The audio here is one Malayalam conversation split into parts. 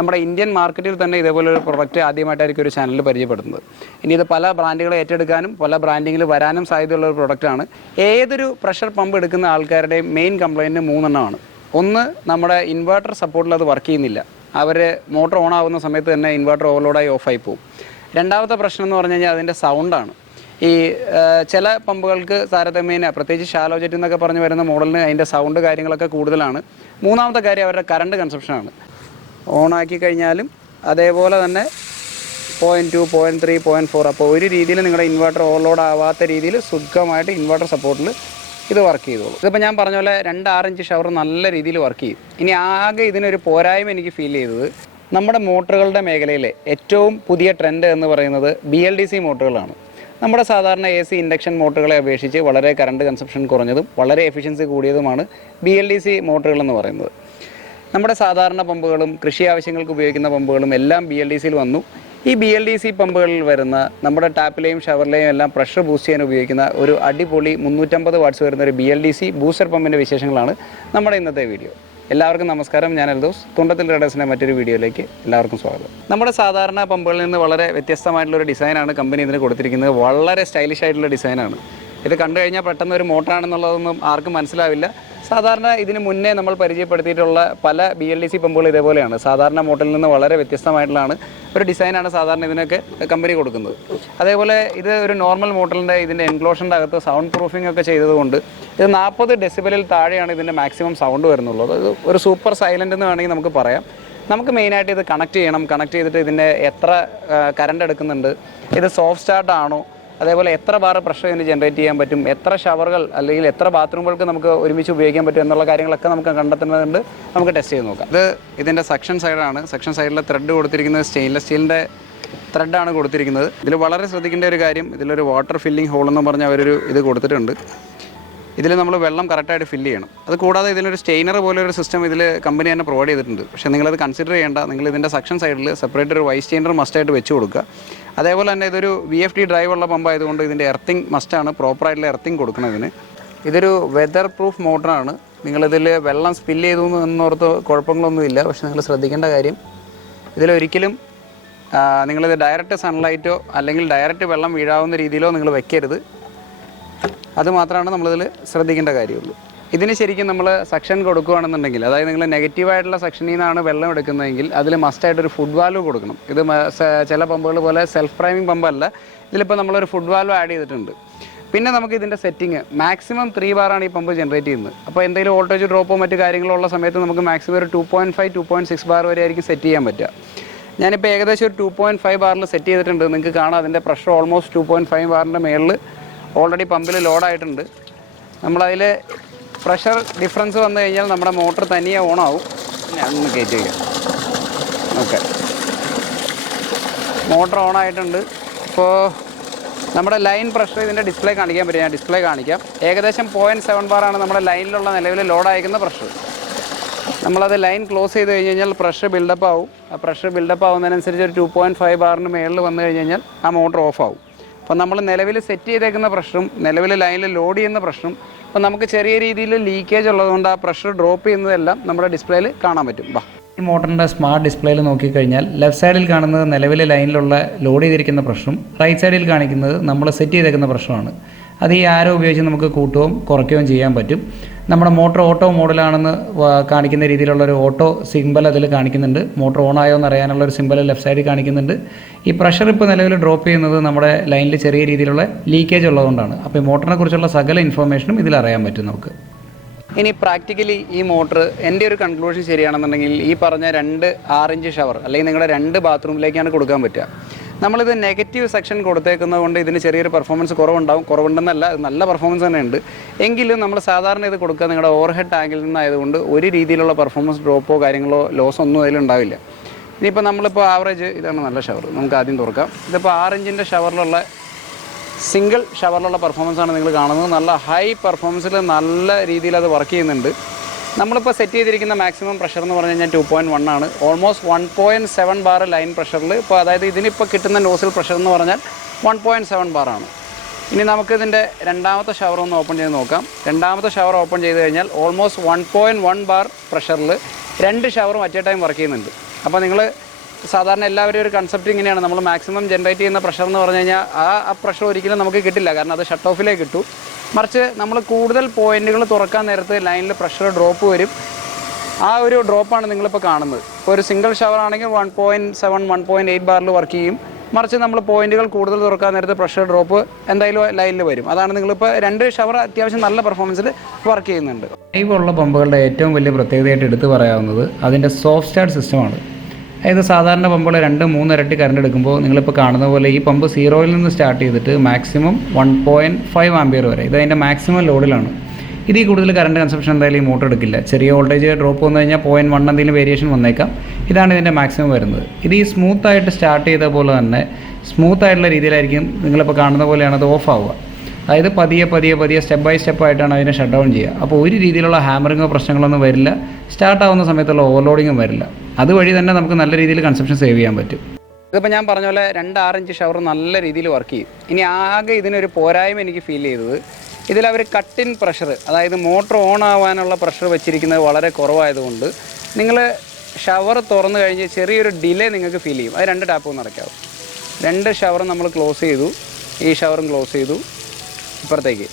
നമ്മുടെ ഇന്ത്യൻ മാർക്കറ്റിൽ തന്നെ ഇതേപോലൊരു പ്രൊഡക്റ്റ് ആദ്യമായിട്ടായിരിക്കും ഒരു ചാനലിൽ പരിചയപ്പെടുന്നത്. ഇനി ഇത് പല ബ്രാൻഡുകളെ ഏറ്റെടുക്കാനും പല ബ്രാൻഡിങ്ങിൽ വരാനും സാധ്യതയുള്ള ഒരു പ്രൊഡക്റ്റാണ് ഏതൊരു പ്രഷർ പമ്പ് എടുക്കുന്ന ആൾക്കാരുടെയും മെയിൻ കംപ്ലയിന്റ് മൂന്നെണ്ണമാണ്. ഒന്ന് നമ്മുടെ ഇൻവേർട്ടർ സപ്പോർട്ടിൽ അത് വർക്ക് ചെയ്യുന്നില്ല. അവർ മോട്ടോർ ഓൺ ആവുന്ന സമയത്ത് തന്നെ ഇൻവേർട്ടർ ഓവർലോഡായി ഓഫായി പോകും രണ്ടാമത്തെ പ്രശ്നം എന്ന് പറഞ്ഞു കഴിഞ്ഞാൽ അതിന്റെ സൗണ്ടാണ് ഈ ചില പമ്പുകൾക്ക് താരതമ്യേന പ്രത്യേകിച്ച് ഷാലോ ജെറ്റ് എന്നൊക്കെ പറഞ്ഞു വരുന്ന മോഡലിന് അതിന്റെ സൗണ്ട് കാര്യങ്ങളൊക്കെ കൂടുതലാണ്. മൂന്നാമത്തെ കാര്യം അവരുടെ കറണ്ട് കൺസപ്ഷനാണ് ഓണാക്കി കഴിഞ്ഞാലും അതേപോലെ തന്നെ point two point three point four അപ്പോൾ ഒരു രീതിയിൽ നിങ്ങളുടെ ഇൻവെർട്ടർ ഓവർലോഡ് ആവാത്ത രീതിയിൽ സുഖമായിട്ട് ഇൻവെർട്ടർ സപ്പോർട്ടിൽ ഇത് വർക്ക് ചെയ്തോളൂ. ഇതിപ്പോൾ ഞാൻ പറഞ്ഞ പോലെ രണ്ട് ആറ് ഇഞ്ച് ഷവർ നല്ല രീതിയിൽ വർക്ക് ചെയ്യും. ഇനി ആകെ ഇതിനൊരു പോരായ്മ എനിക്ക് ഫീൽ ചെയ്തത് നമ്മുടെ മോട്ടറുകളുടെ മേഖലയിലെ ഏറ്റവും പുതിയ ട്രെൻഡ് എന്ന് പറയുന്നത് ബി എൽ ഡി സി മോട്ടറുകളാണ്. നമ്മുടെ സാധാരണ എ സി ഇൻഡക്ഷൻ മോട്ടറുകളെ അപേക്ഷിച്ച് വളരെ കറണ്ട് കൺസപ്ഷൻ കുറഞ്ഞതും വളരെ എഫിഷ്യൻസി കൂടിയതുമാണ് ബി എൽ ഡി സി മോട്ടറുകൾ എന്ന് പറയുന്നത്. നമ്മുടെ സാധാരണ പമ്പുകളും കൃഷി ആവശ്യങ്ങൾക്ക് ഉപയോഗിക്കുന്ന പമ്പുകളും എല്ലാം ബി എൽ ഡി സിയിൽ വന്നു. ഈ ബി എൽ ഡി സി പമ്പുകളിൽ വരുന്ന നമ്മുടെ ടാപ്പിലെയും ഷവറിലെയും എല്ലാം പ്രഷർ ബൂസ്റ്റ് ചെയ്യാൻ ഉപയോഗിക്കുന്ന ഒരു അടിപൊളി മുന്നൂറ്റമ്പത് വാട്ട്സ് വരുന്ന ഒരു B L D C booster പമ്പിന്റെ വിശേഷങ്ങളാണ് നമ്മുടെ ഇന്നത്തെ വീഡിയോ. എല്ലാവർക്കും നമസ്കാരം. ഞാൻ എൽദോസ് തുണ്ടത്തിൽ റേഡേഴ്സിന്റെ മറ്റൊരു വീഡിയോയിലേക്ക് എല്ലാവർക്കും സ്വാഗതം. നമ്മുടെ സാധാരണ പമ്പുകളിൽ നിന്ന് വളരെ വ്യത്യസ്തമായിട്ടുള്ള ഒരു ഡിസൈനാണ് കമ്പനി ഇതിന് കൊടുത്തിരിക്കുന്നത്. വളരെ സ്റ്റൈലിഷ് ആയിട്ടുള്ള ഡിസൈനാണ്. ഇത് കണ്ടു കഴിഞ്ഞാൽ പെട്ടെന്ന് ഒരു മോട്ടറാണെന്നുള്ളതൊന്നും ആർക്കും മനസ്സിലാവില്ല. സാധാരണ ഇതിന് മുന്നേ നമ്മൾ പരിചയപ്പെടുത്തിയിട്ടുള്ള പല ബി എൽ ഡി സി പമ്പുകൾ ഇതേപോലെയാണ്. സാധാരണ മോട്ടലിൽ നിന്ന് വളരെ വ്യത്യസ്തമായിട്ടുള്ളതാണ്. ഒരു ഡിസൈനാണ് സാധാരണ ഇതിനൊക്കെ കമ്പനി കൊടുക്കുന്നത്. അതേപോലെ ഇത് ഒരു നോർമൽ മോട്ടലിന്റെ ഇതിന്റെ എൻക്ലോഷന്റെ അകത്ത് സൗണ്ട് പ്രൂഫിംഗ് ഒക്കെ ചെയ്തതുകൊണ്ട് ഇത് നാൽപ്പത് ഡെസിബലിൽ താഴെയാണ് ഇതിന്റെ മാക്സിമം സൗണ്ട് വരുന്നുള്ളത്. അത് ഒരു സൂപ്പർ സൈലന്റ് എന്ന് വേണമെങ്കിൽ നമുക്ക് പറയാം. നമുക്ക് മെയിനായിട്ട് ഇത് കണക്ട് ചെയ്യണം. കണക്ട് ചെയ്തിട്ട് ഇതിന്റെ എത്ര കറണ്ട് എടുക്കുന്നുണ്ട്. ഇത് സോഫ്റ്റ് സ്റ്റാർട്ട് ആണോ? അതേപോലെ എത്ര ബാർ പ്രഷർ ഇതിന് ജനറേറ്റ് ചെയ്യാൻ പറ്റും എത്ര ഷവറുകൾ അല്ലെങ്കിൽ എത്ര ബാത്റൂമുകൾക്ക് നമുക്ക് ഒരുമിച്ച് ഉപയോഗിക്കാൻ പറ്റും എന്നുള്ള കാര്യങ്ങളൊക്കെ നമുക്ക് കണ്ടെത്തുന്നതുകൊണ്ട് നമുക്ക് ടെസ്റ്റ് ചെയ്ത് നോക്കാം. ഇത് ഇതിന്റെ സെക്ഷൻ സൈഡാണ് സെക്ഷൻ സൈഡിലെ ത്രെഡ് കൊടുത്തിരിക്കുന്നത് സ്റ്റെയിൻലെസ് സ്റ്റീലിന്റെ ത്രെഡാണ് കൊടുത്തിരിക്കുന്നത്. ഇതിൽ വളരെ ശ്രദ്ധിക്കേണ്ട ഒരു കാര്യം ഇതിലൊരു വാട്ടർ ഫില്ലിംഗ് ഹോൾ എന്ന് പറഞ്ഞ അവരൊരു ഇത് കൊടുത്തിട്ടുണ്ട്. ഇതിൽ നമ്മൾ വെള്ളം കറക്റ്റായിട്ട് ഫില്ല് ചെയ്യണം. അത് കൂടാതെ ഇതിലൊരു സ്റ്റെയിനർ പോലെ ഒരു സിസ്റ്റം ഇതിൽ കമ്പനി തന്നെ പ്രൊവൈഡ് ചെയ്തിട്ടുണ്ട്. പക്ഷേ നിങ്ങളത് കൺസിഡർ ചെയ്യേണ്ട നിങ്ങൾ ഇതിന്റെ സെക്ഷൻ സൈഡിൽ സെപ്പറേറ്റ് ഒരു വൈസ് സ്റ്റെയിനർ മസ്റ്റായിട്ട് വെച്ച് കൊടുക്കുക. അതേപോലെ തന്നെ ഇതൊരു വി എഫ് ഡി ഡ്രൈവ് ഉള്ള പമ്പ് ആയതുകൊണ്ട് ഇതിന്റെ എർത്തിങ് മസ്റ്റാണ് പ്രോപ്പറായിട്ടുള്ള എർത്തിങ് കൊടുക്കുന്നതിന് ഇതൊരു വെതർ പ്രൂഫ് മോട്ടറാണ് നിങ്ങളിതിൽ വെള്ളം സ്പില്ല് ചെയ്തു എന്നോർത്ത് കുഴപ്പങ്ങളൊന്നുമില്ല പക്ഷേ നിങ്ങൾ ശ്രദ്ധിക്കേണ്ട കാര്യം ഇതിലൊരിക്കലും നിങ്ങളിത് ഡയറക്റ്റ് സൺലൈറ്റോ അല്ലെങ്കിൽ ഡയറക്റ്റ് വെള്ളം വീഴാവുന്ന രീതിയിലോ നിങ്ങൾ വെക്കരുത്. അത് മാത്രമാണ് നമ്മളിതിൽ ശ്രദ്ധിക്കേണ്ട കാര്യമുള്ളൂ. ഇതിന് ശരിക്കും നമ്മൾ സെക്ഷൻ കൊടുക്കുകയാണെന്നുണ്ടെങ്കിൽ അതായത് നിങ്ങൾ നെഗറ്റീവായിട്ടുള്ള സെക്ഷനിൽ നിന്നാണ് വെള്ളം എടുക്കുന്നതെങ്കിൽ അതിൽ മസ്റ്റായിട്ട് ഒരു ഫുഡ് വാൽവ് കൊടുക്കണം. ഇത് ചില പമ്പുകൾ പോലെ സെൽഫ് പ്രൈമിംഗ് പമ്പല്ല ഇതിലിപ്പോൾ നമ്മളൊരു ഫുഡ് വാൽവ് ആഡ് ചെയ്തിട്ടുണ്ട്. പിന്നെ നമുക്ക് ഇതിന്റെ സെറ്റിംഗ് മാക്സിമം ത്രീ ബാറാണ് ഈ പമ്പ് ജനറേറ്റ് ചെയ്യുന്നത്. അപ്പോൾ എന്തെങ്കിലും വോൾട്ടേജ് ഡ്രോപ്പോ മറ്റു കാര്യങ്ങളോ ഉള്ള സമയത്ത് നമുക്ക് മാക്സിമം ഒരു two point five two point six bar വരെ ആയിരിക്കും സെറ്റ് ചെയ്യാൻ പറ്റുക. ഞാനിപ്പോൾ ഏകദേശം ഒരു ടു പോയിന്റ് ഫൈവ് ബാറിൽ സെറ്റ് ചെയ്തിട്ടുണ്ട്. നിങ്ങൾക്ക് കാണാം അതിന്റെ pressure almost two point five ബാറിന്റെ മേളിൽ ഓൾറെഡി പമ്പിൽ ലോഡായിട്ടുണ്ട് നമ്മളതിൽ പ്രഷർ ഡിഫറൻസ് വന്നു കഴിഞ്ഞാൽ നമ്മുടെ മോട്ടർ തനിയെ ഓണാവും. ഞാൻ ഒന്ന് കയറ്റി വയ്ക്കാം ഓക്കെ മോട്ടർ ഓൺ ആയിട്ടുണ്ട് ഇപ്പോൾ നമ്മുടെ ലൈൻ പ്രഷർ ഇതിന്റെ ഡിസ്പ്ലേ കാണിക്കാൻ പറ്റും. ഞാൻ ഡിസ്പ്ലേ കാണിക്കാം. ഏകദേശം പോയിന്റ് സെവൻ ബാറാണ് നമ്മുടെ ലൈനിലുള്ള നിലവിൽ ലോഡായിരിക്കുന്ന പ്രഷർ നമ്മളത് ലൈൻ ക്ലോസ് ചെയ്ത് കഴിഞ്ഞ് കഴിഞ്ഞാൽ പ്രഷർ ബിൽഡപ്പ് ആവും. ആ പ്രഷർ ബിൽഡപ്പ് ആവുന്നതിനനുസരിച്ച് ഒരു ടു പോയിന്റ് ഫൈവ് ബാറിന് മേളിൽ വന്നു കഴിഞ്ഞ് കഴിഞ്ഞാൽ ആ മോട്ടർ ഓഫ് ആവും. അപ്പോൾ നമ്മൾ നിലവിൽ സെറ്റ് ചെയ്തേക്കുന്ന പ്രഷറും നിലവിൽ ലൈനിൽ ലോഡ് ചെയ്യുന്ന പ്രഷറും അപ്പോൾ നമുക്ക് ചെറിയ രീതിയിൽ ലീക്കേജ് ഉള്ളതുകൊണ്ട് ആ പ്രഷർ ഡ്രോപ്പ് ചെയ്യുന്നതെല്ലാം നമ്മുടെ ഡിസ്പ്ലേയിൽ കാണാൻ പറ്റും. വാ. ഈ മോട്ടറിന്റെ സ്മാർട്ട് ഡിസ്പ്ലേയിൽ നോക്കിക്കഴിഞ്ഞാൽ ലെഫ്റ്റ് സൈഡിൽ കാണുന്നത് നിലവിലെ ലൈനിലുള്ള ലോഡ് ചെയ്തിരിക്കുന്ന പ്രഷറും റൈറ്റ് സൈഡിൽ കാണിക്കുന്നത് നമ്മൾ സെറ്റ് ചെയ്തേക്കുന്ന പ്രഷറുമാണ്. അത് ഈ ആരോ ഉപയോഗിച്ച് നമുക്ക് കൂട്ടുകയും കുറയ്ക്കുകയും ചെയ്യാൻ പറ്റും. നമ്മുടെ മോട്ടോർ ഓട്ടോ മോഡലാണെന്ന് കാണിക്കുന്ന രീതിയിലുള്ള ഒരു ഓട്ടോ സിമ്പൽ അതിൽ കാണിക്കുന്നുണ്ട്. മോട്ടോർ ഓൺ ആയോ എന്ന് അറിയാനുള്ള ഒരു സിമ്പൽ ലെഫ്റ്റ് സൈഡിൽ കാണിക്കുന്നുണ്ട്. ഈ പ്രഷർ ഇപ്പോൾ നിലവിൽ ഡ്രോപ്പ് ചെയ്യുന്നത് നമ്മുടെ ലൈനിൽ ചെറിയ രീതിയിലുള്ള ലീക്കേജ് ഉള്ളതുകൊണ്ടാണ്. അപ്പോൾ ഈ മോട്ടറിനെ കുറിച്ചുള്ള സകല ഇൻഫർമേഷനും ഇതിൽ അറിയാൻ പറ്റും നമുക്ക്. ഇനി പ്രാക്ടിക്കലി ഈ മോട്ടർ എന്റെ ഒരു കൺക്ലൂഷൻ ശരിയാണെന്നുണ്ടെങ്കിൽ ഈ പറഞ്ഞ രണ്ട് ആറിഞ്ച് ഷവർ അല്ലെങ്കിൽ നിങ്ങളുടെ രണ്ട് ബാത്റൂമിലേക്കാണ് കൊടുക്കാൻ പറ്റുക. നമ്മളിത് നെഗറ്റീവ് സെക്ഷൻ കൊടുത്തേക്കുന്നത് കൊണ്ട് ഇതിന് ചെറിയൊരു പെർഫോമൻസ് കുറവുണ്ടാവും. കുറവുണ്ടെന്നല്ല നല്ല പെർഫോമൻസ് തന്നെ ഉണ്ട്. എങ്കിലും നമ്മൾ സാധാരണ ഇത് കൊടുക്കുക നിങ്ങളുടെ ഓവർ ഹെഡ് ടാങ്കിൽ നിന്നായതുകൊണ്ട് ഒരു രീതിയിലുള്ള പെർഫോമൻസ് ഡ്രോപ്പോ കാര്യങ്ങളോ ലോസ് ഒന്നും അതിലുണ്ടാവില്ല ഇനിയിപ്പോൾ നമ്മളിപ്പോൾ ആവറേജ് ഇതാണ് നല്ല ഷവർ നമുക്ക് ആദ്യം തുറക്കാം. ഇതിപ്പോൾ ആറിഞ്ചിന്റെ ഷവറിലുള്ള സിംഗിൾ ഷവറിലുള്ള പെർഫോമൻസ് ആണ് നിങ്ങൾ കാണുന്നത്. നല്ല ഹൈ പെർഫോമൻസിൽ നല്ല രീതിയിൽ അത് വർക്ക് ചെയ്യുന്നുണ്ട്. നമ്മളിപ്പോൾ സെറ്റ് ചെയ്തിരിക്കുന്ന മാക്സിമം പ്രഷർ എന്ന് പറഞ്ഞു കഴിഞ്ഞാൽ ടു പോയിന്റ് വൺ ആണ്. Almost one point seven bar line പ്രഷറിൽ ഇപ്പോൾ അതായത് ഇതിനിപ്പോൾ കിട്ടുന്ന നോസിൽ പ്രഷർ എന്ന് പറഞ്ഞാൽ വൺ പോയിന്റ് സെവൻ ബാറാണ് ഇനി നമുക്ക് ഇതിന്റെ രണ്ടാമത്തെ ഷവർ ഒന്ന് ഓപ്പൺ ചെയ്ത് നോക്കാം. രണ്ടാമത്തെ ഷവർ ഓപ്പൺ ചെയ്ത് കഴിഞ്ഞാൽ almost one point one bar പ്രഷറിൽ രണ്ട് ഷവറും അറ്റ് എ ടൈം വർക്ക് ചെയ്യുന്നുണ്ട്. അപ്പോൾ നിങ്ങൾ സാധാരണ എല്ലാവരും ഒരു കൺസെപ്റ്റ് ഇങ്ങനെയാണ്. നമ്മൾ മാക്സിമം ജനറേറ്റ് ചെയ്യുന്ന പ്രഷർ എന്ന് പറഞ്ഞു കഴിഞ്ഞാൽ ആ ആ പ്രഷർ ഒരിക്കലും നമുക്ക് കിട്ടില്ല. കാരണം അത് ഷട്ട് ഓഫിലേ കിട്ടൂ മറിച്ച് നമ്മൾ കൂടുതൽ പോയിന്റുകൾ തുറക്കാൻ നേരത്ത് ലൈനിൽ പ്രഷർ ഡ്രോപ്പ് വരും. ആ ഒരു ഡ്രോപ്പാണ് നിങ്ങളിപ്പോൾ കാണുന്നത്. ഇപ്പോൾ ഒരു സിംഗിൾ ഷവർ ആണെങ്കിൽ one point seven one point eight ബാറിൽ വർക്ക് ചെയ്യും. മറിച്ച് നമ്മൾ പോയിന്റുകൾ കൂടുതൽ തുറക്കാൻ നേരത്തെ പ്രഷർ ഡ്രോപ്പ് എന്തായാലും ലൈനിൽ വരും. അതാണ് നിങ്ങളിപ്പോൾ രണ്ട് ഷവർ അത്യാവശ്യം നല്ല പെർഫോമൻസിൽ വർക്ക് ചെയ്യുന്നുണ്ട്. ലൈവുള്ള പമ്പുകളുടെ ഏറ്റവും വലിയ പ്രത്യേകതയായിട്ട് എടുത്തു പറയാവുന്നത് അതിന്റെ സോഫ്റ്റ് സ്റ്റാർട്ട് സിസ്റ്റമാണ് അതായത് സാധാരണ പമ്പുകൾ രണ്ട് മൂന്ന് ഇരട്ടി കറണ്ട് എടുക്കുമ്പോൾ നിങ്ങളിപ്പോൾ കാണുന്ന പോലെ ഈ പമ്പ് സീറോയിൽ നിന്ന് സ്റ്റാർട്ട് ചെയ്തിട്ട് maximum one point five ampere വരെ. ഇത് അതിന്റെ മാക്സിമം ലോഡിലാണ് ഇതിൽ കൂടുതൽ കറണ്ട് കൺസപ്ഷൻ എന്തായാലും ഈ മോട്ടർ എടുക്കില്ല. ചെറിയ വോൾട്ടേജ് ഡ്രോപ്പ് വന്നു കഴിഞ്ഞാൽ പോയിന്റ് വൺ എന്തെങ്കിലും വേരിയേഷൻ വന്നേക്കാം. ഇതാണ് ഇതിന്റെ മാക്സിമം വരുന്നത്. ഇത് ഈ സ്മൂത്ത് ആയിട്ട് സ്റ്റാർട്ട് ചെയ്ത പോലെ തന്നെ സ്മൂത്തായിട്ടുള്ള രീതിയിലായിരിക്കും നിങ്ങളിപ്പോൾ കാണുന്ന പോലെയാണ് അത് ഓഫ് ആവുക. അതായത് പതിയെ പതിയെ പതിയെ സ്റ്റെപ്പ് ബൈ സ്റ്റെപ്പ് ആയിട്ടാണ് അതിനെ ഷട്ട് ഡൗൺ ചെയ്യുക. അപ്പോൾ ഒരു രീതിയിലുള്ള ഹാമറിങ്ങോ പ്രശ്നങ്ങളൊന്നും വരില്ല. സ്റ്റാർട്ട് ആവുന്ന സമയത്തുള്ള ഓവർലോഡിങ്ങും വരില്ല. അതുവഴി തന്നെ നമുക്ക് നല്ല രീതിയിൽ കൺസപ്ഷൻ സേവ് ചെയ്യാൻ പറ്റും. ഇതിപ്പോൾ ഞാൻ പറഞ്ഞ പോലെ രണ്ട് ഇഞ്ച് ഷവർ നല്ല രീതിയിൽ വർക്ക് ചെയ്യും. ഇനി ആകെ ഇതിനൊരു പോരായ്മ എനിക്ക് ഫീൽ ചെയ്തത് ഇതിൽ അവർ കട്ടിൻ പ്രഷർ അതായത് മോട്ടർ ഓൺ ആവാനുള്ള പ്രഷർ വെച്ചിരിക്കുന്നത് വളരെ കുറവായതുകൊണ്ട് നിങ്ങൾ ഷവർ തുറന്നു കഴിഞ്ഞ് ചെറിയൊരു ഡിലേ നിങ്ങൾക്ക് ഫീൽ ചെയ്യും. അത് രണ്ട് ടാപ്പും നടക്കാവും രണ്ട് ഷവറും നമ്മൾ ക്ലോസ് ചെയ്തു. ഈ ഷവറും ക്ലോസ് ചെയ്തു. ഇപ്പുറത്തേക്ക്.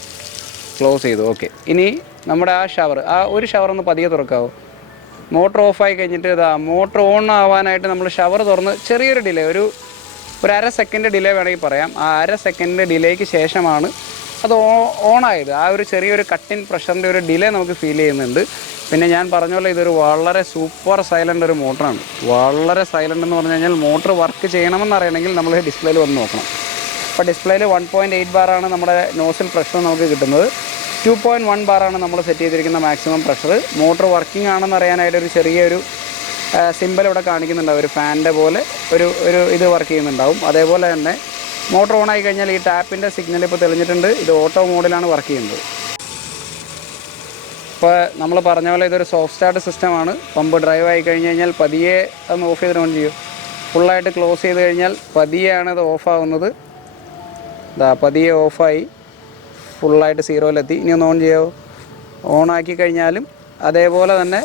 ക്ലോസ് ചെയ്തു. ഓക്കെ ഇനി നമ്മുടെ ആ ഷവർ ആ ഒരു ഷവർ ഒന്ന് പതിയെ തുറക്കാവോ? മോട്ടർ ഓഫായി കഴിഞ്ഞിട്ട് ഇതാ മോട്ടർ ഓൺ ആവാനായിട്ട് നമ്മൾ ഷവർ തുറന്ന് ചെറിയൊരു ഡിലേ ഒരു ഒരു അര സെക്കൻഡ് ഡിലേ വേണമെങ്കിൽ പറയാം. ആ അര സെക്കൻഡ് ഡിലേക്ക് ശേഷമാണ് അത് ഓൺ ആയത്. ആ ഒരു ചെറിയൊരു കട്ടിൻ പ്രഷറിന്റെ ഒരു ഡിലേ നമുക്ക് ഫീൽ ചെയ്യുന്നുണ്ട്. പിന്നെ ഞാൻ പറഞ്ഞ പോലെ ഇതൊരു വളരെ സൂപ്പർ സൈലന്റ് ഒരു മോട്ടറാണ് വളരെ സൈലന്റ് എന്ന് പറഞ്ഞു കഴിഞ്ഞാൽ മോട്ടർ വർക്ക് ചെയ്യണമെന്നറിയണമെങ്കിൽ നമ്മൾ ഡിസ്പ്ലേയിൽ വന്ന് നോക്കണം. അപ്പോൾ ഡിസ്പ്ലേയിൽ വൺ പോയിന്റ് എയ്റ്റ് ബാറാണ് നമ്മുടെ നോസിൽ പ്രഷർ നമുക്ക് കിട്ടുന്നത്. ടു പോയിന്റ് വൺ ബാറാണ് നമ്മൾ സെറ്റ് ചെയ്തിരിക്കുന്ന മാക്സിമം പ്രഷർ മോട്ടർ വർക്കിംഗ് ആണെന്ന് അറിയാനായിട്ട് ഒരു ചെറിയൊരു സിമ്പിൾ ഇവിടെ കാണിക്കുന്നുണ്ട് ഒരു ഫാനിന്റെ പോലെ ഒരു ഒരു ഇത് വർക്ക് ചെയ്യുന്നുണ്ടാവും. അതേപോലെ തന്നെ മോട്ടോർ ഓൺ ആയി കഴിഞ്ഞാൽ ഈ ടാപ്പിന്റെ സിഗ്നൽ ഇപ്പോൾ തെളിഞ്ഞിട്ടുണ്ട്. ഇത് ഓട്ടോ മോഡിലാണ് വർക്ക് ചെയ്യുന്നത്. ഇപ്പോൾ നമ്മൾ പറഞ്ഞ പോലെ ഇതൊരു സോഫ്റ്റ് സ്റ്റാർട്ട് സിസ്റ്റമാണ് പമ്പ് ഡ്രൈവ് ആയി കഴിഞ്ഞ് കഴിഞ്ഞാൽ പതിയെ അതൊന്ന് ഓഫ് ചെയ്തിട്ട് ഓൺ ചെയ്യും. ഫുള്ളായിട്ട് ക്ലോസ് ചെയ്ത് കഴിഞ്ഞാൽ പതിയെയാണ് ഇത് ഓഫ് ആവുന്നത്. ഇതാ പതിയെ ഓഫായി. ഫുള്ളായിട്ട് സീറോയിലെത്തി. ഇനി ഒന്ന് ഓൺ ചെയ്യാവോ ഓൺ ആക്കി കഴിഞ്ഞാലും അതേപോലെ തന്നെ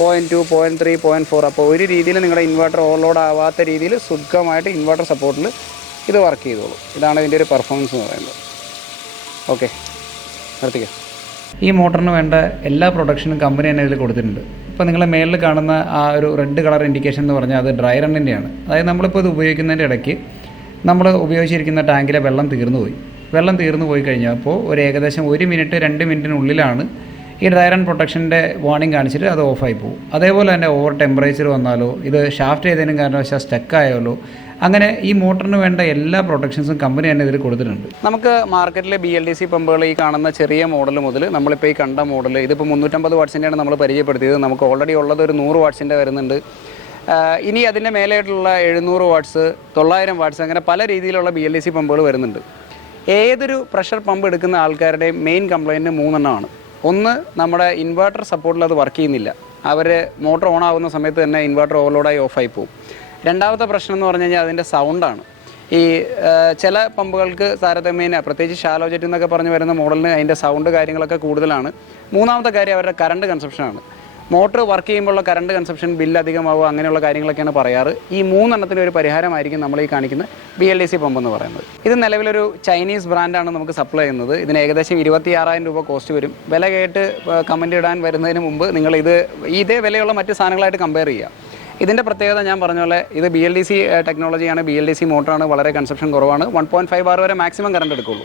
point two point three point four അപ്പോൾ ഒരു രീതിയിൽ നിങ്ങളുടെ ഇൻവെർട്ടർ ഓവർലോഡ് ആവാത്ത രീതിയിൽ സുഖമായിട്ട് ഇൻവെർട്ടർ സപ്പോർട്ടിൽ ഇത് വർക്ക് ചെയ്തോളൂ. ഇതാണ് ഇതിന്റെ ഒരു പെർഫോമൻസ് എന്ന് പറയുന്നത്. ഓക്കെ നിർത്തിക്കാം. ഈ മോട്ടറിന് വേണ്ട എല്ലാ പ്രൊഡക്ഷനും കമ്പനി തന്നെ ഇതിൽ കൊടുത്തിട്ടുണ്ട്. ഇപ്പോൾ നിങ്ങളെ മേളിൽ കാണുന്ന ആ ഒരു റെഡ് കളർ ഇൻഡിക്കേഷൻ എന്ന് പറഞ്ഞാൽ അത് ഡ്രൈ റണ്ണിന്റെയാണ് അതായത് നമ്മളിപ്പോൾ ഇത് ഉപയോഗിക്കുന്നതിന്റെ ഇടയ്ക്ക് നമ്മൾ ഉപയോഗിച്ചിരിക്കുന്ന ടാങ്കിലെ വെള്ളം തീർന്നു പോയി. വെള്ളം തീർന്നു പോയി കഴിഞ്ഞപ്പോൾ ഒരു ഏകദേശം ഒരു മിനിറ്റ് രണ്ട് മിനിറ്റിനുള്ളിലാണ് ഈ ഡയറൺ റൺ പ്രൊട്ടക്ഷന്റെ വാർണിംഗ് കാണിച്ചിട്ട് അത് ഓഫായി പോകും അതേപോലെ തന്നെ ഓവർ ടെമ്പറേച്ചർ വന്നാലോ ഇത് ഷാഫ്റ്റ് ചെയ്തതിനും കാരണവശാൽ സ്റ്റക്കായാലോ അങ്ങനെ ഈ മോട്ടറിന് വേണ്ട എല്ലാ പ്രൊട്ടക്ഷൻസും കമ്പനി തന്നെ ഇതിൽ കൊടുത്തിട്ടുണ്ട്. നമുക്ക് മാർക്കറ്റിലെ ബി എൽ ഡി സി പമ്പുകൾ ഈ കാണുന്ന ചെറിയ മോഡൽ മുതൽ നമ്മളിപ്പോൾ ഈ കണ്ട മോഡൽ ഇതിപ്പോൾ മുന്നൂറ്റമ്പത് വാട്സിന്റെയാണ് നമ്മൾ പരിചയപ്പെടുത്തിയത്. നമുക്ക് ഓൾറെഡി ഉള്ളത് ഒരു നൂറ് വാട്സിന്റെ വരുന്നുണ്ട്. ഇനി അതിന്റെ മേലെയായിട്ടുള്ള എഴുന്നൂറ് വാട്ട്സ് തൊള്ളായിരം വാട്ട്സ് അങ്ങനെ പല രീതിയിലുള്ള ബി എൽ ഡി സി പമ്പുകൾ വരുന്നുണ്ട്. ഏതൊരു പ്രഷർ പമ്പ് എടുക്കുന്ന ആൾക്കാരുടെയും മെയിൻ കംപ്ലയിന്റ് മൂന്നെണ്ണമാണ്. ഒന്ന് നമ്മുടെ ഇൻവേർട്ടർ സപ്പോർട്ടിൽ അത് വർക്ക് ചെയ്യുന്നില്ല. അവർ മോട്ടർ ഓൺ ആകുന്ന സമയത്ത് തന്നെ ഇൻവേർട്ടർ ഓവർലോഡായി ഓഫായി പോകും രണ്ടാമത്തെ പ്രശ്നം എന്ന് പറഞ്ഞു കഴിഞ്ഞാൽ അതിന്റെ സൗണ്ടാണ് ഈ ചില പമ്പുകൾക്ക് താരതമ്യേന പ്രത്യേകിച്ച് ഷാലോ ജെറ്റ് എന്നൊക്കെ പറഞ്ഞു വരുന്ന മോഡലിന് അതിന്റെ സൗണ്ട് കാര്യങ്ങളൊക്കെ കൂടുതലാണ്. മൂന്നാമത്തെ കാര്യം അവരുടെ കറണ്ട് കൺസപ്ഷനാണ് മോട്ടർ വർക്ക് ചെയ്യുമ്പോഴുള്ള കറണ്ട് കൺസപ്ഷൻ ബില്ല് അധികമാവുക അങ്ങനെയുള്ള കാര്യങ്ങളൊക്കെയാണ് പറയാറ്. ഈ മൂന്നെണ്ണത്തിന് ഒരു പരിഹാരമായിരിക്കും നമ്മൾ ഈ കാണിക്കുന്ന B L D C pump എന്ന് പറയുന്നത്. ഇത് നിലവിലൊരു ചൈനീസ് ബ്രാൻഡാണ് നമുക്ക് സപ്ലൈ ചെയ്യുന്നത്. ഇതിന് ഏകദേശം ഇരുപത്തി ആറായിരം രൂപ കോസ്റ്റ് വരും. വില കേട്ട് കമന്റ് ഇടാൻ വരുന്നതിന് മുമ്പ് നിങ്ങൾ ഇത് ഇതേ വിലയുള്ള മറ്റ് സാധനങ്ങളായിട്ട് കമ്പയർ ചെയ്യുക. ഇതിന്റെ പ്രത്യേകത ഞാൻ പറഞ്ഞ പോലെ ഇത് ബി എൽ ഡി സി ടെക്നോളജിയാണ് ബി എൽ ഡി സി മോട്ടറാണ് വളരെ കൺസപ്ഷൻ കുറവാണ്. വൺ പോയിന്റ് ഫൈവ് ആർ വരെ മാക്സിമം കറണ്ട് എടുക്കുള്ളൂ.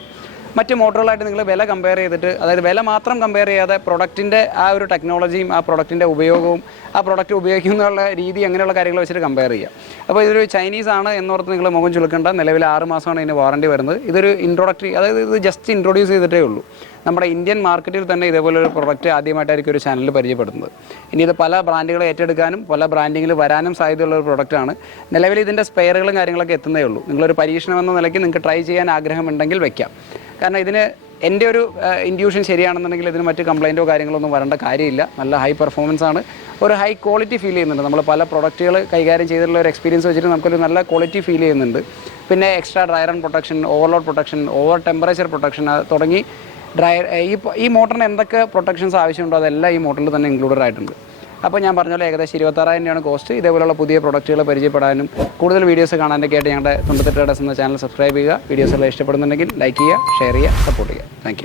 മറ്റ് മോട്ടറുകളായിട്ട് നിങ്ങൾ വില കമ്പയർ ചെയ്തിട്ട് അതായത് വില മാത്രം കമ്പയർ ചെയ്യാതെ പ്രൊഡക്റ്റിന്റെ ആ ഒരു ടെക്നോളജിയും ആ പ്രൊഡക്റ്റിന്റെ ഉപയോഗവും ആ പ്രൊഡക്റ്റ് ഉപയോഗിക്കുന്നുള്ള രീതി അങ്ങനെയുള്ള കാര്യങ്ങൾ വെച്ചിട്ട് കമ്പയർ ചെയ്യാം. അപ്പോൾ ഇതൊരു ചൈനീസ് ആണ് എന്നോർത്ത് നിങ്ങൾ മുഖം ചുളുക്കേണ്ട. നിലവിൽ ആറ് മാസമാണ് ഇതിന് വാറണ്ടി വരുന്നത്. ഇതൊരു ഇൻട്രൊഡക്ടറി അതായത് ഇത് ജസ്റ്റ് ഇൻട്രൊഡ്യൂസ് ചെയ്തിട്ടേ ഉള്ളൂ. നമ്മുടെ ഇന്ത്യൻ മാർക്കറ്റിൽ തന്നെ ഇതേപോലെ ഒരു പ്രൊഡക്റ്റ് ആദ്യമായിട്ടായിരിക്കും ഒരു ചാനലിൽ പരിചയപ്പെടുന്നത്. ഇനി ഇത് പല ബ്രാൻഡുകളെ ഏറ്റെടുക്കാനും പല ബ്രാൻഡിങ്ങിൽ വരാനും സാധ്യതയുള്ള ഒരു പ്രൊഡക്റ്റാണ് നിലവിൽ ഇതിന്റെ സ്പെയറുകളും കാര്യങ്ങളൊക്കെ എത്തുന്നേ ഉള്ളൂ. നിങ്ങളൊരു പരീക്ഷണം എന്ന നിലയ്ക്ക് നിങ്ങൾക്ക് ട്രൈ ചെയ്യാൻ ആഗ്രഹമുണ്ടെങ്കിൽ വെക്കാം. കാരണം ഇതിന് എന്റെ ഒരു ഇൻഡ്യൂഷൻ ശരിയാണെന്നുണ്ടെങ്കിൽ ഇതിന് മറ്റ് കംപ്ലൈന്റോ കാര്യങ്ങളൊന്നും വരേണ്ട കാര്യമില്ല. നല്ല ഹൈ പെർഫോമൻസ് ആണ്. ഒരു ഹൈ ക്വാളിറ്റി ഫീൽ ചെയ്യുന്നുണ്ട്. നമ്മൾ പല പ്രൊഡക്റ്റുകൾ കൈകാര്യം ചെയ്തിട്ടുള്ള ഒരു എക്സ്പീരിയൻസ് വെച്ചിട്ട് നമുക്കൊരു നല്ല ക്വാളിറ്റി ഫീൽ ചെയ്യുന്നുണ്ട്. പിന്നെ extra dry run protection overload protection over temperature protection തുടങ്ങി ഡ്രൈ ഈ ഈ മോട്ടറിന് എന്തൊക്കെ പ്രൊട്ടക്ഷൻസ് ആവശ്യമുണ്ടോ അതെല്ലാം ഈ മോട്ടറിൽ തന്നെ ഇൻക്ലൂഡഡ് ആയിട്ടുണ്ട്. അപ്പോൾ ഞാൻ പറഞ്ഞ ഏകദേശം ഇരുപത്താറായിരം രൂപയാണ് കോസ്റ്റ് ഇതേപോലുള്ള പുതിയ പ്രൊഡക്റ്റുകൾ പരിചയപ്പെടാനും കൂടുതൽ വീഡിയോസ് കാണാനൊക്കെ ആയിട്ട് ഞങ്ങളുടെ തുണ്ടത്തിട്ട് എന്ന ചാനൽ സബ്സ്ക്രൈബ് ചെയ്യുക. വീഡിയോസ് എല്ലാം ഇഷ്ടപ്പെടുന്നുണ്ടെങ്കിൽ ലൈക്ക് ചെയ്യുക ഷെയർ ചെയ്യുക സപ്പോർട്ട് ചെയ്യുക. താങ്ക്